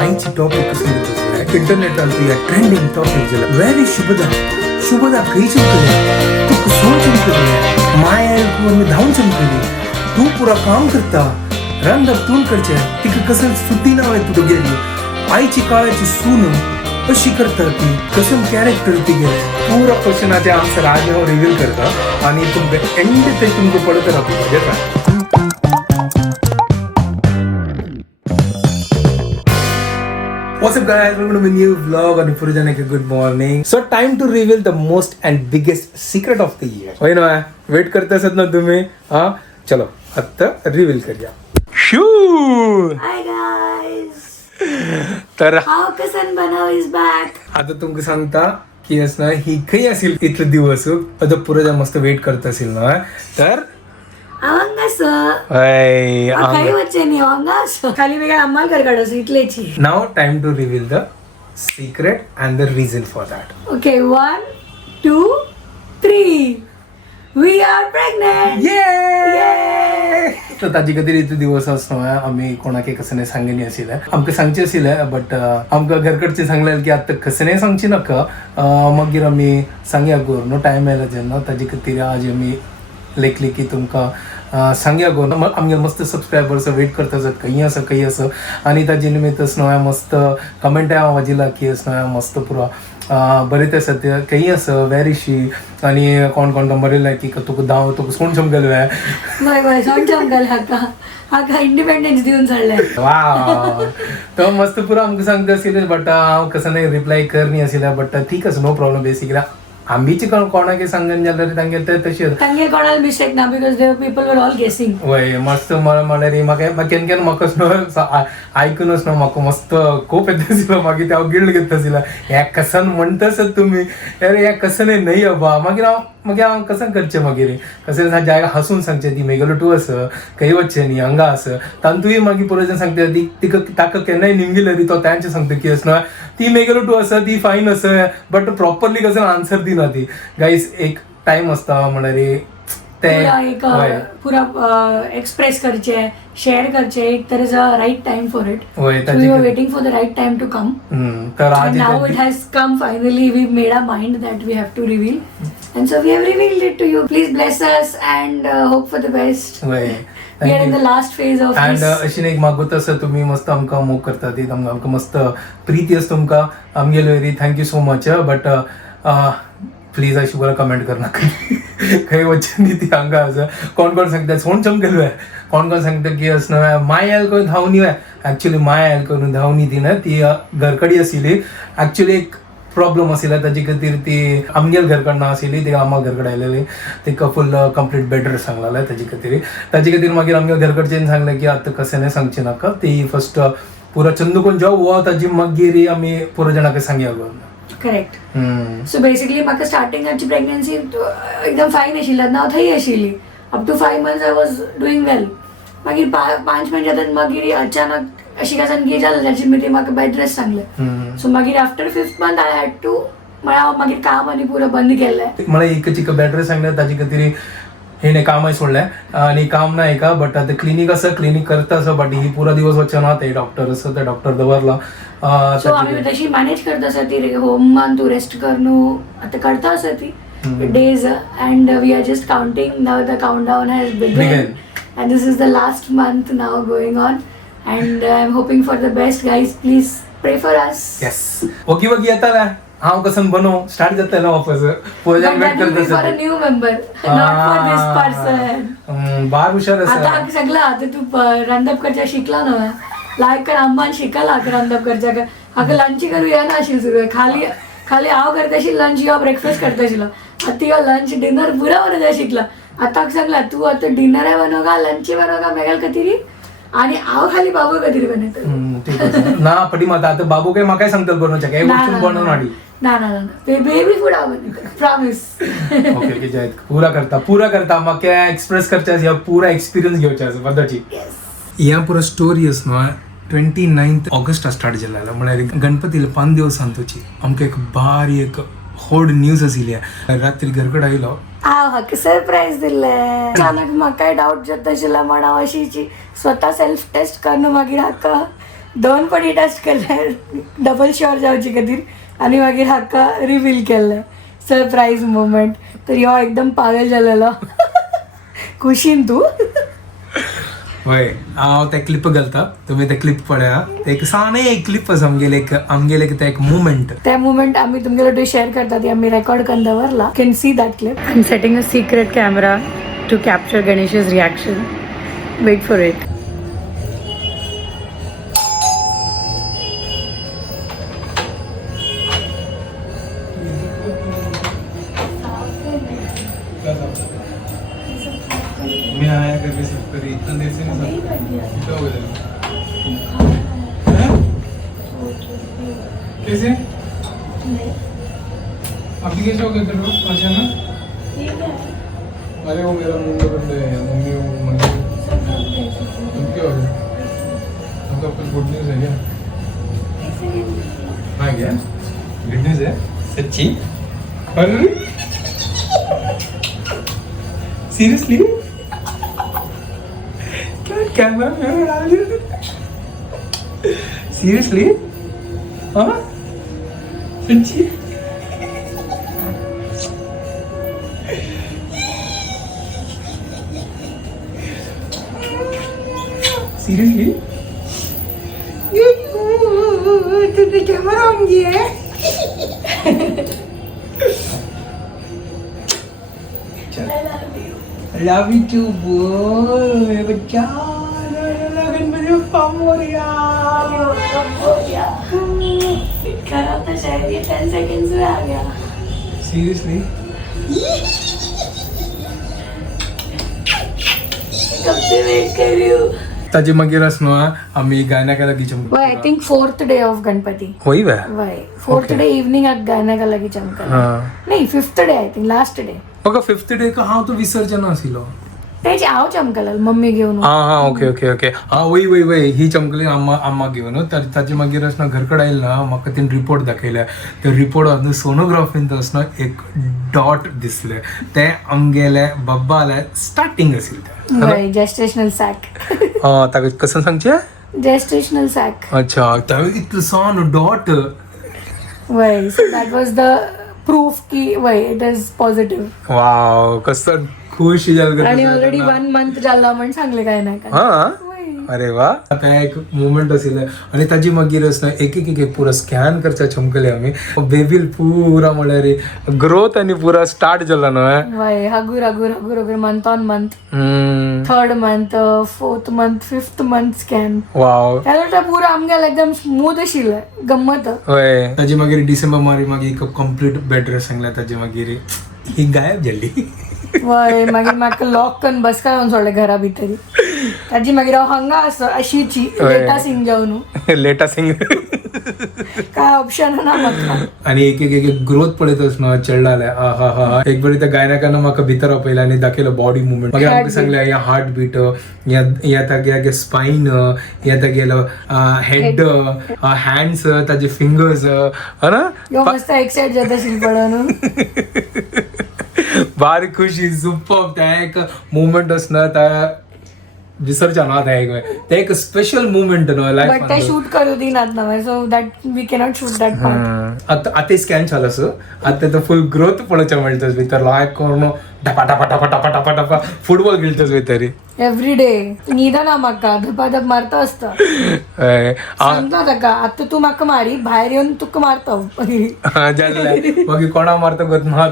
आईची टॉपिक कसं internet trending topic झाला व्हेरी शुभदा कई चमकले तू कसं चमकले माया धावून चमकली तू पुरा काम करता रांदप तून करचे तिक कसं सुद्धी नाव आहे तू गेली आईची काळाची सून कशी करता ती कसं कॅरेक्टर ती गेले पूरा क्वेश्चनाचे आन्सर आज हांव रिव्हील करता आणि तुमकां एंड ते तुमकां पडत राहतो घेता. What's up guys, welcome to my new vlog and Purujanaki good morning. So time to reveal the most and biggest secret of the year. होय ना वेट करत असत ना तुम्ही हा चलो आता रिव्हील करूया. Hi guys. तर How Kasan Banav is back. आता तुमका सांगता की अस ना ही खंय असेल इतले दिवस आता पुरुजा मस्त वेट करत असेल ना तर अवंगा सर होय काही वच्चे नाही अवंगा सर खाली वेगळा अम्माल करकाडस इतलेची. Now time to reveal the secret and the reason for that. Okay, 1, 2, 3. We are pregnant. Yay! तर ताजी कधी इतले दिवस असतो आम्ही कोणाके कसं नाही सांगेनी असेल आमकां सांगचे असेल बट आमकां घरकडचे सांगले की आता कसं नाही सांगची नका मागीर आमी सांगया गो नो टायम आयला जेन्ना ताजी खातीर आज आमी लेखली की तुमकां सांगया गो आमगे मस्त सबस्क्रायबर्स वेट करता जात काही असं आणि ताजे निमित्त नव्या मस्त कमेंट वाजिला की नव्या मस्त पुरा बरें ते सद्या काही असं व्हेरीशी आणि कोण कोण बरयलें की तुका दाव तुका सोण चमकल बय सोन चमकल हाका इंडिपेंडन्स दिवन चडले. वा तो मस्त पुरा आमकां सांगता आशिल्लें बट हांव कसं नाही रिप्लाय करनी आशिल्लें बट ठीक आसा नो प्रॉब्लम बेसिकली आंबीची कोणाके सांगन जाल्यार तांगे ते तशी तांगे कोणाला मिस्टेक ना because they people were all गेसिंग. वय मस्त म्हळ्यार म्हाका केन्ना म्हाका आयकूनच न्हू म्हाका मस्त खूप येता आशिल्लो मागीर हांव गिल्ट घेता आशिल्लो ह्या कसन म्हणटा आसत तुमी अरे ह्या कसन न्हय अबा मागीर हांव कसन करचें मागीर कसन जाय हसून सांगचें ती मेगलो टू आस खंय वच्चें न्ही हांगा आस तांतूय मागीर पुरोजन सांगता तिका ताका केन्नाय निमगिले ती तो तांचे सांगता की आस ती मेगलो टू आसा ती फायन आसा बट प्रॉपरली कसं आन्सर दिना ती गाईस एक टाइम असता म्हळ्यार एक पूरा एक्सप्रेस करचे शेअर करचे एक तर is a right time for it. We are waiting for the right time to come. तर आज now it has come finally. We made a mind that we have to reveal and so we have revealed it to you. Please bless us and hope for the best. We are in the last phase of and this. अशी एक मागोत आसा तुमी मस्त आमकां मोग करता ती आमकां मस्त प्रीती आसा तुमकां आमगेलो very thank you so much but please अशी बरं कमेंट कर नाका खंय वच्चें न्ही ती हांगा आसा कोण सांगता सोण चमकल कोण सांगता की असं माय आयल करून धांवनी ॲक्च्युली माय आयल करून धांवनी ती ना ती घरकडी आशिल्ली ॲक्च्युली एक प्रॉब्लम आशिल्लो ताजे खातीर ती आमगेल घरकड ना आशिल्ली ती आम्हा घरकड आयलेली तिका फूल कंप्लीट बेड रेस्ट सांगलें ताजे खातीर मागीर आमगे घरकडच्यान सांगलें की आतां कशें नाही सांगचें नाका ती फस्ट पुरो चंदू कोण जो हो ताजी मागीर आमी पुरो जाणांक सांगया गो. करेक्ट. सो बेसिकली म्हाका स्टार्टिंगाची प्रेग्नन्सी एकदम फायन आशिल्ली नाव थंय आशिल्ली up to 5 months I was doing well. मागीर 5 महिने जातात मागीर अचानक अशी कासान गे जालें ताची मागीर म्हाका बेड रेस्ट सांगलें. सो मागीर after 5th month I had to म्हळ्यार हांव मागीर काम आनी पुरो बंद केल्लें. म्हळ्यार एक चिक बेड रेस्ट सांगलें ताजे खातीर हेणे कामय सोडलें आनी काम ना एका बट आतां क्लिनीक आसा क्लिनीक करता आसा बट ही पुरो दिवस वचना ना ते डॉक्टर आसा ते डॉक्टर दवरला. सो आमी तशी मॅनेज करता आसा ती होमान तूं रेस्ट कर न्हू आतां करता आसा ती days and we are just counting now the countdown has begun and this is the last month now going on and I am hoping for the best guys. Please pray for us. Yes वगी येताले हांव कसं बनव start जाता ना वापस wait करता for a new member not for this person. बार हुशार आसा आता सगळं आता तू रांदप करच्या शिकला ना लायक कर अम्मान शिकला रांदप करच्या हाका लंच करू येना आशिल्ली सुरू खाली हांव करता आशिल्ली लंच किंवा ब्रेकफास्ट करता आशिल्लो आतां तिका लंच डिनर पुरा बरं शिकला. आता सांगला तू आता डिनर बनवगा लंच बनवगा मेघाल खातीर आणि हांव खाली बाबू खातीर बनयता ना पटी माता आता बाबू काय म्हाकाय सांगता बनवचें काय वचून बनवून हाडी ना बेबी फूड हांव प्रॉमिस. ओके जय पूरा करता म्हाका एक्सप्रेस करचें पूरा एक्सपिरियन्स घेवचें आसा पदाची. ह्या पुरो स्टोरी आसा 29th ऑगस्ट स्टार्ट जाला म्हळ्यार गणपतीला 5 दिवस सांतोची आमकां एक बारी एक व्हड न्यूज आशिल्ली रात्री घरकड आयलो हांव हाका सरप्राईज दिल्लें अचानक म्हाका डावट जाता आशिल्लो म्हण हांव अशीची स्वता सेल्फ टेस्ट करना मागीर हाका दोन पटी टच केले डबल शुअर जावची खातीर आनी मागीर हाका रिवील केल्लें सरप्राईज मोमेंट. तर ह्यो एकदम पागल जालेलो खुशीन तूं. होय हांव ते क्लिप घालता तुमी ते क्लिप पळया. ते एक साने एक क्लिप आसा आमगेले ते एक मुवमेंट. त्या मुवमेंट आमी तुमगेलो टू शेअर करता ती आमी रेकॉर्ड करून दवरला. Can see that clip. I am setting a secret camera to capture Ganesh's reaction. Wait for it. मैं आया करके सब करी इतना देर से नहीं सब क्या हो गया कैसे अभी कैसे हो गया करो अचानक. अरे वो मेरा मुंह बंद है मम्मी वो मंदिर अब क्या हो गया आपका कुछ गुड न्यूज़ है क्या. हाँ क्या गुड न्यूज़ है सच्ची. अरे सीरियसली कैमरा में डाल दिया. सीरियसली हाँ सच्ची. सीरियसली तुमने कैमरा ऑन किया है. लव यू टू बोल मेरे बच्चा. लगन में फॉर्म हो गया. खराब तो शायद ये 10 seconds में आ गया. सीरियसली कब से वेट कर रही हूँ. ताजे मागीर न्हू आमी गायनाका लागीं वय I think 4th day of Ganpati. होय वे वय 4th डे इवनिंग गायनाका लागीं चमकला. नाही 5th day I think last day. म्हाका 5th डे का हांव तो विसर्जन आशिल्लो. तेच हांव चमकला मम्मी घेवन. हां ओके ओके ओके हां वय ही चमकली अम्मा घेवन. ताजे मागीर घरकडे आयले ना म्हाका तीन रिपोर्ट दाखयले. त्या रिपोर्टान सोनोग्राफीन आसना एक डॉट दिसले. ते आमगेले बब्बाले स्टार्टिंग आशिल्ले. वय जेस्टेशनल सॅक. हां ताका कसं सांगचे जेस्टेशनल सॅक. अच्छा त्या इतलं सान डॉट. वय so that was the proof की वय इट इज पॉझिटिव्ह. वाव कसं खुश झालं. आणि ऑलरेडी 1 month जाल्ला म्हण सांगले काय नाही काय. हां अरे वा आता एक मुवमेंट आशिल्लें आनी ताजी मागीर एक एक पूरा स्कॅन करचा चमकले आमी. बेबील पुरा म्हळ्यार ग्रोथ आनी पुरा स्टार्ट जाला न्हू. वय हगूर हगूर हगूर हगूर month on month. 3rd month 4th month 5th month scan. Wow त्याला पुरा आमगेला एकदम स्मूथ आशिल्लें गंमत. होय ताजी मागीर डिसेंबर मागीर एक कंप्लीट बेड रेस्ट सांगल्या. ताजी मागीर ही गायब जाली. वय मागीर म्हाका लॉक करून बसका लावन सोडले घरा भितर. ताजी मागीर हांव हांगा आसा अशीची लेटा सिंग जावन. लेटा सिंग काय ऑप्शन ना म्हाका. आणि एक एक एक ग्रोथ पळयत आसना चेडलाले. हा एक बरी त्या गायनाकान म्हाका भितर आपयला आनी दाखयलो बॉडी मुवमेंट. मागीर आमकां सांगले या हार्ट बीट या तागे स्पाइन या तागेलो हेड हँड्स ताजे फिंगर्स हा ना. यो मस्त एक्साइट जाता आशिल्ली पळोवन. भारी खुशी सुपर. त्या एक मुवमेंट आसना त्या विसर्जन ते एक special movement new life. But ते शूट करू दिनात ना so that we cannot shoot that part. आता स्कॅन झालं सो आता तो फुल ग्रोथ पळोवचें मेळटाच भितर. लायक करून टपा टपा टपा टपा टपा टपा फुटबॉल खेळटाच भितर एवरी डे. न्हिदा ना म्हाका धपाधप मारता आसता. सांगता ताका आतां तूं म्हाका मारी भायर येवन तुका मारता. जाल्ले मागीर कोणा मारता गत ना.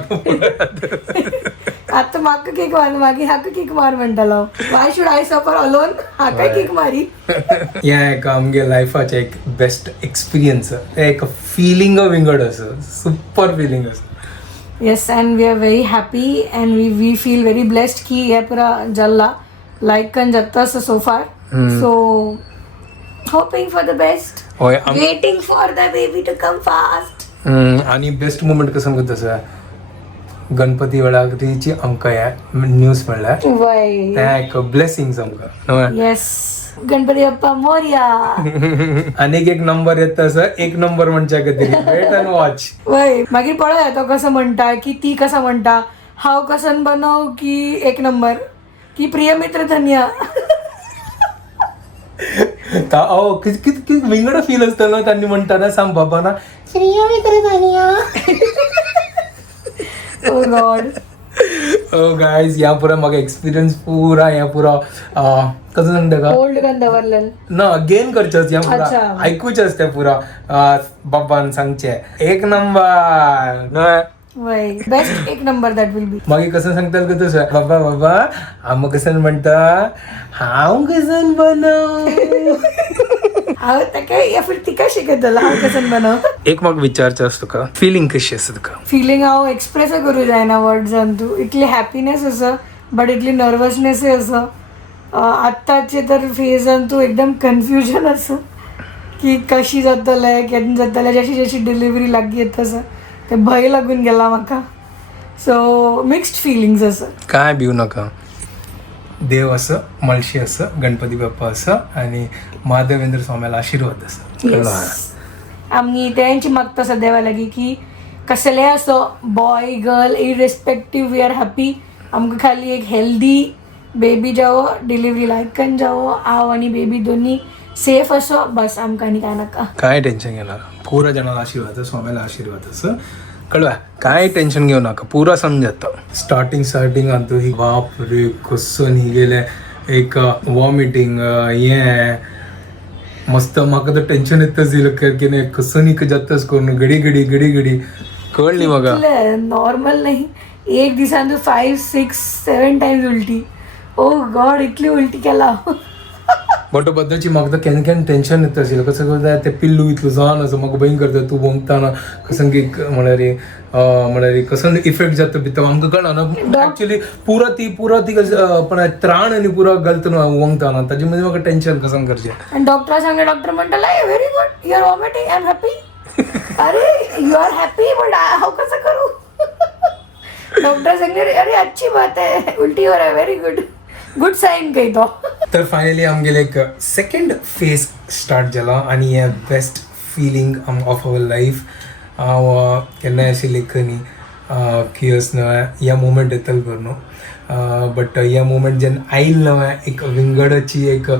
आतां म्हाका केक मार मागीर हाका केक मार म्हणटालो. वाय शूड आय सफर अलोन. हाका केक मारी. हें एक आमगे लायफाचें एक बेस्ट एक्सपिरियन्स. ते एक फिलींग विंगड आसा सुपर फिलींग आसा. Yes and we are very happy and we feel very blessed की हे पुरा जाल्ला लायक करून जाता so far. So hoping for the best. Waiting for the baby to come fast. आणि बेस्ट मुवमेंट कसं म्हणत आसा गणपती वेळाची आमकां हे न्यूज म्हणल्यार वय ते एक ब्लेसिंग्स आमकां. येस गणपती बाप्पा मोरया. आनीक एक नंबर येता असं एक नंबर म्हणच्या खातीर वेट अँड वॉच. वय मागीर पळया तो कसं म्हणटा की ती कसं म्हणटा. हांव कसन बनव की एक नंबर की प्रिय मित्र धन्य. किती विंगड फील असतं ना त्यांनी म्हणताना सांग बाबा ना श्रिया वगैरे झाली ओ गॉड. गायज या पुरा म्हाका एक्सपिरियन्स पुरा या पुरा कसं सांगता का ओल्ड गंधावरल्यान ना गेन करचेच या पुरा अच्छा. ऐकूच असते पुरा बाबान सांगचे एक नंबर वय बेस्ट एक नंबर दॅट विल बी. मागे कसं सांगतात का तसं बाबा बाबा आम कसं म्हणता हांव कसं बनव हांव ताका या फिर तिका शिकयतलो हांव कसं बनव. एक म्हाका विचारचें असतो का फिलिंग कशी असता तुका फिलिंग हांव एक्सप्रेस करूं जायना वर्ड्सान तू. इतली हॅपीनेस आसा बट इतली नर्वसनेसय आसा. आत्ताचे तर फेजान तू एकदम कन्फ्युजन आसा की कशी जातलें केन्ना जातलें. जशी जशी डिलिव्हरी लागीं येता तसं ते भंय लागून गेला म्हाका. सो मिक्स्ड फिलिंग्स आसा. काय भिवू नका. देव असं मळशी असं गणपती बाप्पा असं आणि महादेवेंद्र स्वामीला आशीर्वाद असं. आम्ही तेंची मागता आसा देवा लागीं की कसले असो boy girl irrespective we are happy. आमकां खाली एक हेल्दी बेबी जावो डिलिव्हरी लायकन जावो हांव आनी बेबी दोनी सेफ असो बस आमकां आनी काय नाका. काय टेन्शन घेणार पुरा जणाला आशीर्वाद स्वामीला आशीर्वाद असं कळवा. काय टेन्शन घेऊ नका पुरा समजत. स्टार्टिंग आणतो ही बाप रे कसं निघेले एक वॉमिटिंग हे मस्त म्हाका तर टेन्शन येतच दिलं की नाही कसं निक जातच करून घडी कळली म्हाका. नॉर्मल नाही एक दिसान तू 5, 6, 7 टाइम्स उलटी. ओ गॉड इतली उलटी केला. बट बद्दलची म्हाका तर केन्ना टेन्शन येत आशिल्लें कसं करता तें पिल्लू इतलो जावन असो म्हाका भंय करता तूं भोंवताना कसं की म्हळ्यार कसं इफेक्ट जाता भितर आमकां कळना एक्चुअली पुरा ती पण त्राण आनी पुरा घालतना वंगताना ताजे मदीं म्हाका टेन्शन कसं करचें. आणि डॉक्टर सांगले डॉक्टर म्हणटाला very good you are vomiting I am happy. अरे यू आर हॅपी बट हांव कसं करू. डॉक्टर सांगले अरे अच्छी बात है उलटी हो रहा है व्हेरी गुड साईन काही तो. तर फायनली आमगेले एक सेकंड फेज स्टार्ट जाला आनी हे best feeling of our life. हांव केन्नाय अशी लेखनी की असना ह्या मुमेंट येतल कर न्हू बट ह्या मुमेंट जेन्ना आयल न्हू एक विंगडाची एक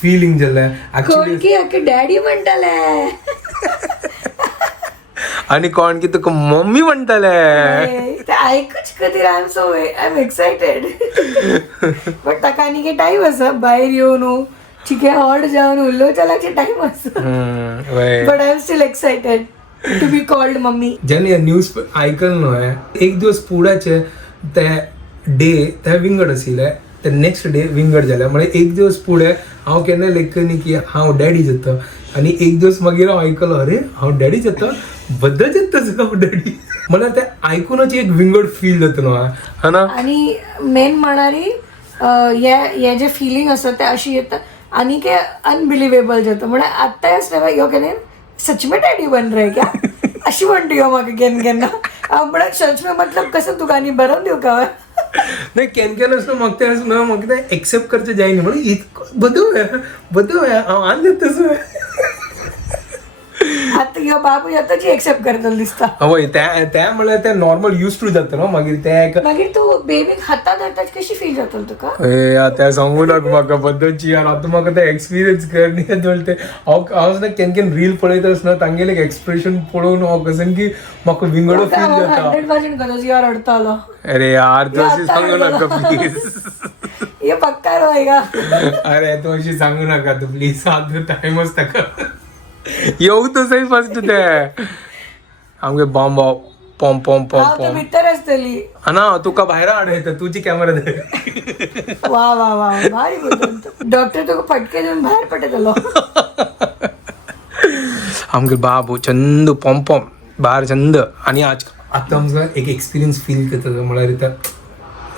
फिलींग जालें एक्चुअली डॅडी म्हणटाले आनी कोण की तुका मम्मी म्हणटाले ते ऐकूच कधी आय एम एक्सायटेड. बट ताका आनी काही टाइम आसा भायर येवन चिके हॉट जावन उलोवच्या लागचे टाइम आसा. But I am still excited to be called mummy. जेन्ना हे न्यूज आयकल न्हू एक दिवस फुडेंचे ते डे ते विंगड आशिल्ले ते नेक्स्ट डे विंगड जाले. म्हणजे एक दिवस फुडें हांव केन्ना लेखनी की हांव डॅडी जाता आनी एक दिवस मागीर हांव आयकलो अरे हांव डॅडी जाता बद्दल जाताच हांव डॅडी. म्हळ्यार ते आयकूनच एक विंगड फील जाता न्हू हा ना. आणि मेन म्हणणारी हे जे फिलिंग आसा ते अशी येता आनी के अनबिलिवेबल जाता. म्हळ्यार आत्ताय आसता ह्यो केन्ना सच में डॅडी बन रहे क्या अशी म्हणटा ह्यो म्हाका केन्ना म्हळ्यार सच में मतलब कसं तुका आनी बरोवन दिवं का. नाही केन्ना असं म्हाका तें असं म्हाका तें एक्सेप्ट करचें जायना म्हणून इतको बदव हांव आन जाता आता ह्यो बाबू आताची एक्सेप्ट करतलो दिसता. हय त्या म्हळ्यार ते नॉर्मल यूज टू जाता न्हू मागीर ते मागीर तू बेबीक हातात धरतात कशी फील जातलो तुका. ते सांगू नाका म्हाका बद्दलची यार आतां म्हाका ते एक्सपिरियन्स करणी ते हांव सुद्दां केन्ना रील पळयता आसतना तांगेलें एक्सप्रेशन पळोवन हांव कसं की म्हाका विंगडो फील जाता. 100% कदाच यार रडतालो. अरे यार तू अशी सांगू नाका प्लीज. ये पक्का रोयगा. अरे तू अशी सांगू नाका तू प्लीज आता टायमच ताका येऊ तसंय फर्स्ट ते आमगे बॉम्ब पॉम पॉम पॉम पॉम भितर आसतली ना तुका भायर हाडयता तुजी कॅमेरा दे. वा वा वा भारी डॉक्टर तुका फटके देऊन भायर पडयतलो. आमगे बाबू चंद पॉम पॉम भायर चंद. आणि आज आता आमकां एक एक्सपिरियन्स फील करता म्हळ्यार इथं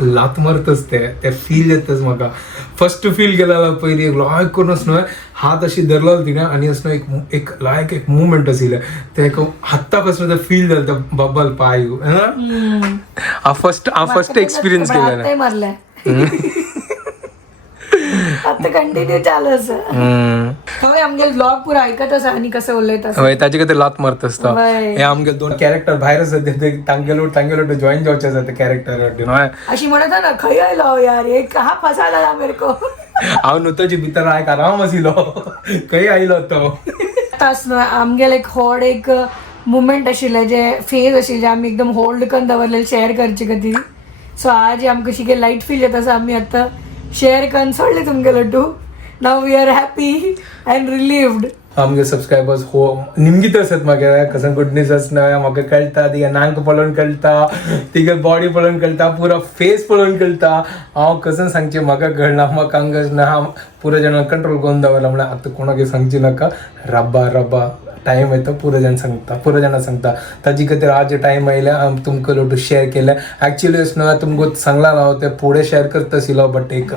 लात मारतच ते फील येतच म्हाका. फर्स्ट फील केला पयलीं एक लायक करून असं हात अशी धरलो तिणें आनी असं एक लायक एक मुवमेंट आशिल्लें ते हाता पासून फील जाता बब्बल पाय हांव फर्स्ट एक्सपिरियन्स केलें. मारले आता कंटिन्यू चालू आसा. हवे आमगे व्लॉग पुरो आयकत आसा आनी कसं उलयता. हय ताजे खातीर लात मारता आसता. हे आमगे 2 कॅरेक्टर भायर आसा ते तांगेलो जॉईन जावचे आसा ते कॅरेक्टर अशी म्हणत ना खंय आयलो यार एक हा फसायला मेरे को. हांव नुतोची भितर हांवें आराम आशिल्लो खंय आयलो तो आतांच न्हू आमगे लायक व्हड एक मुमेंट आशिल्लें जे फेज आशिल्ले आमी एकदम होल्ड करून दवरलेले शेअर करचे खातीर सो आज आमकां शिके लायट फील जाता सो आमी आतां शेअर करून सोडले तुमगे लड्डू नाव we are happy and relieved आमगे सबस्क्रायबर्स हो निमगीत आसात म्हाका कसं गुडनेस आसना म्हाका कळटा तिगे नांग पळोवन कळटा तिगे बॉडी पळोवन कळटा पुरो फेस पळोवन कळटा हांव कसं सांगचें म्हाका कळना म्हाका हांगा ना हांव पुरो जाणां कंट्रोल करून दवरला म्हळ्यार आतां कोणाक सांगची नाका रब्बा रब्बा टायम येता पुरो जाणां सांगता ताजे खातीर आज टायम आयले तुमकां लोटू शेअर केले ॲक्च्युली असं तुमकां सांगला ना हांव ते फुडें शेअर करता आशिल्लो बट एक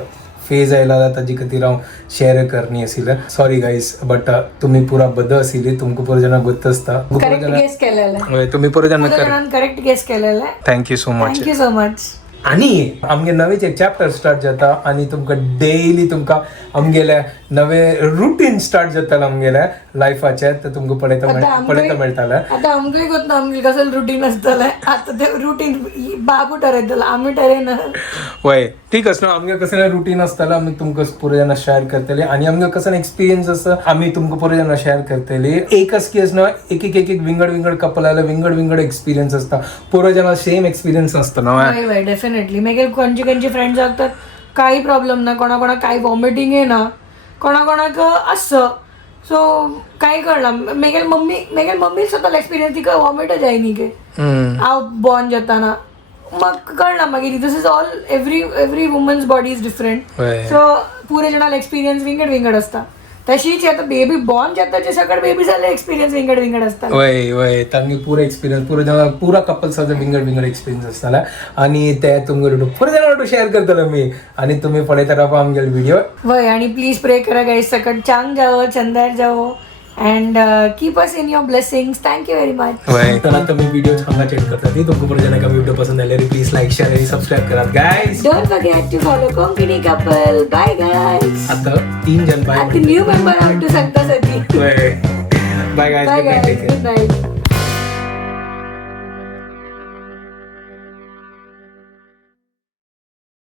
फेज आयला ताजे खातीर हांव शेअर करनी आशिल्लें सॉरी गायज बट तुमी पुरा बद आशिल्ली तुमकां पुरो जाणां गोत आसता करेक्ट गेस केलेले तुमी पुरो जाणां करेक्ट गेस केलेले thank you so much thank you so much आणि आमगे नवेच एक चॅप्टर स्टार्ट जाता आणि तुमकां डेली तुमकां आमगेले नवे रुटीन स्टार्ट जाताले आमगेले लायफाचे तर तुमकां पळयता मेळटाले आता आमकांय कोत ना आमगे कसं रुटीन आसतलें आता ते रुटीन बाबू ठरयतलो आमी ठरयना वय ठीक आसा आमगे कसं रुटीन आसतालें आमी तुमकां पुरो जाणां शेअर करतली आणि आमगे कसं एक्सपिरियन्स आसा आमी तुमकां पुरो जाणां शेअर करतली एकच केस ना एक विंगड कपलाले विंगड एक्सपिरियन्स आसता पुरो जाणां सेम एक्सपिरियन्स आसता ना डेफिनेटली मागीर खंयची फ्रेंड्स आसतात काही प्रॉब्लेम ना कोणाक काही वॉमिटींग येना कोणाक आसता सो काही कळना मागीर मम्मी स्वतः एक्सपिरियन्स तिका वॉमिट जायनी के हांव बॉर्न जाताना म्हाका कळना मागीर this is all every women's body is different so पुरे जाणांक एक्सपिरियन्स विंगड आसता तशीच आता बेबी बॉर्न जाताचे सकट बेबी जाले एक्सपिरियन्स विंगड आसता वय तांगे पुरो एक्सपिरियन्स पुरा कपल्साचो विंगड एक्सपिरियन्स आसताले आणि ते तुमकां पुरो जाणां शेअर करतलो मी आणि तुम्ही पळयता रावपा आमगेले व्हिडिओ वय आणि प्लीज प्रे करा गाईस सकट चांग जावो चंदार जावो and keep us in your blessings. Thank you very much. तर आता मी व्हिडिओ हांगा चेक करता ती तुमकां पुरो जाणां व्हिडिओ पसंद आयल्यार प्लीज लाईक शेअर आणि सबस्क्राईब करात guys. Don't forget to follow Konkini couple. Bye guys. आता 3 जण बाय आता न्यू मेंबर आउट टू सांगता सदी. Bye guys. Bye guys. Good night.